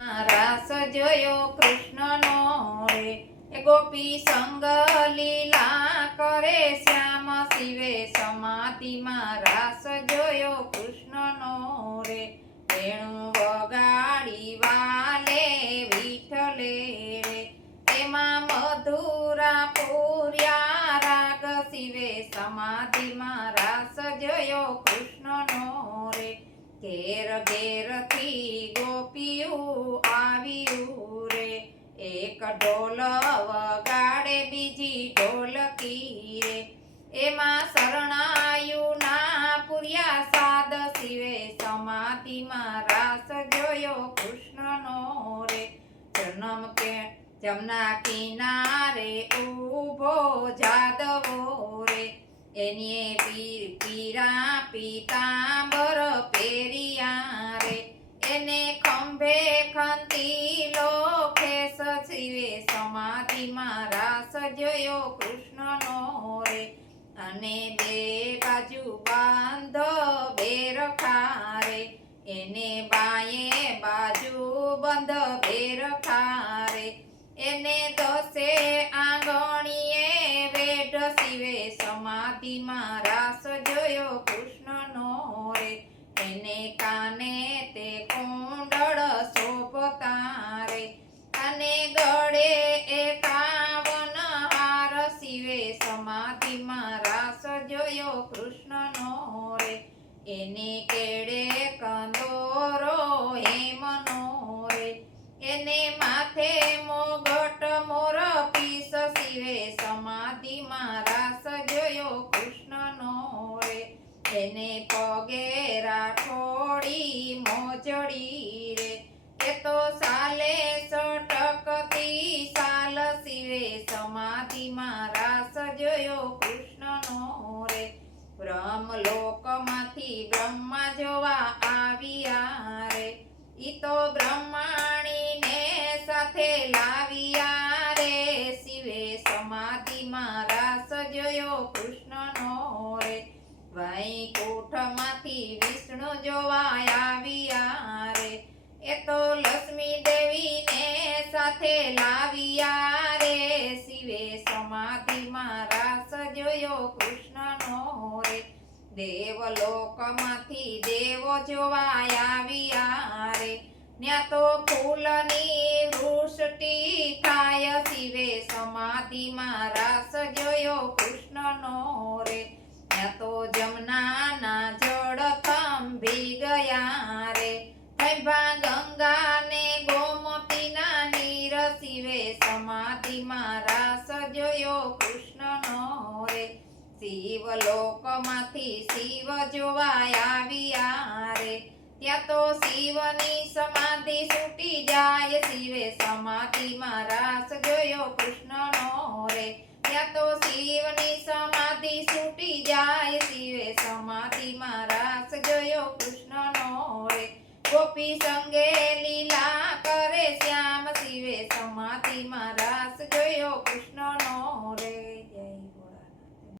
રાસ જોયો કૃષ્ણનો રે ગોપી સંગ લીલા કરે શ્યામ શિવે સમાધિમાં રાસ જોયો કૃષ્ણનો રે વેણુ વગાડી વાલે વિઠ્ઠલે રે એમાં મધુરા પૂર્યા રાગ શિવે સમાધિમાં રાસ જોયો કૃષ્ણનો રે ઘેર ઘેરથી ગોપીયું આવ્યું રે એક ઢોલ વગાડે બીજી ઢોલકી રે એમાં શરણાયું ના પૂર્યા સાદ શિવે સમાધિમાં રાસ જોયો કૃષ્ણનો રે જમના કિનારે ઊભો જાદવો રે એની પીરા પીતાંબર પહેર્યા રે એને ખંભે ખંતીલો ખેસ શિવે સમાધિમાં રાસ જોયો કૃષ્ણનો રે અને બે બાજુ બાંધ બેરખા રે એને બાયે બાજુ બંધ બેરખા રે એને દસે આંગણીએ વેઢ શિવે સમાધિમાં રાસ જોયો કૃષ્ણનો રે એને કાને તે કુંડળ શોભતા રે અને ગળે 51 હાર શિવે સમાધિમાં રાસ જોયો કૃષ્ણનો રે એને કેડે કંદોરો હેમનો રે એને માથે મોગટ મોર પીસ શિવે સમાધિમાં રાસ જોયો કૃષ્ણનો રે એને પગે રાઠોડી મોજડી રે એ તો સાલે સટકતી સાલ શિવે સમાધિમાં રાસ જોયો કૃષ્ણનો રે બ્રહ્મલોકમાંથી બ્રહ્મા જોવા આવ્યા રે ઈ તો બ્રહ્માણીને સાથે લાવ્યા રે શિવે સમાધિમાં રાસ જોયો કૃષ્ણનો રે વૈકુંઠમાંથી વિષ્ણુ જોવા આવ્યા રે એ તો લક્ષ્મી દેવીને સાથે લાવ્યા રે શિવે સમાધિમાં રાસ જોયો કૃષ્ણનો રે દેવલોકમાંથી દેવો જોવા આવ્યા રે ન્યા તો ફૂલની વૃષ્ટિ થાય શિવે સમાધિમાં રાસ જોયો કૃષ્ણનો રે ન્યા તો જમનાના જળ થંભી ગયા રે થઈભા ગંગા ને ગોમતીના નીર શિવે સમાધિમાં રાસ જોયો કૃષ્ણનો રે શિવલોકમાંથી શિવ જોવા આવ્યા રે ત્યાં તો શિવની સમાધિ છૂટી જાય શિવે સમાધિમાં રાસ જોયો કૃષ્ણનો રે ત્યાં તો શિવની સમાધિ છૂટી જાય શિવે સમાધિમાં રાસ જોયો કૃષ્ણનો રે ગોપી સંગે લીલા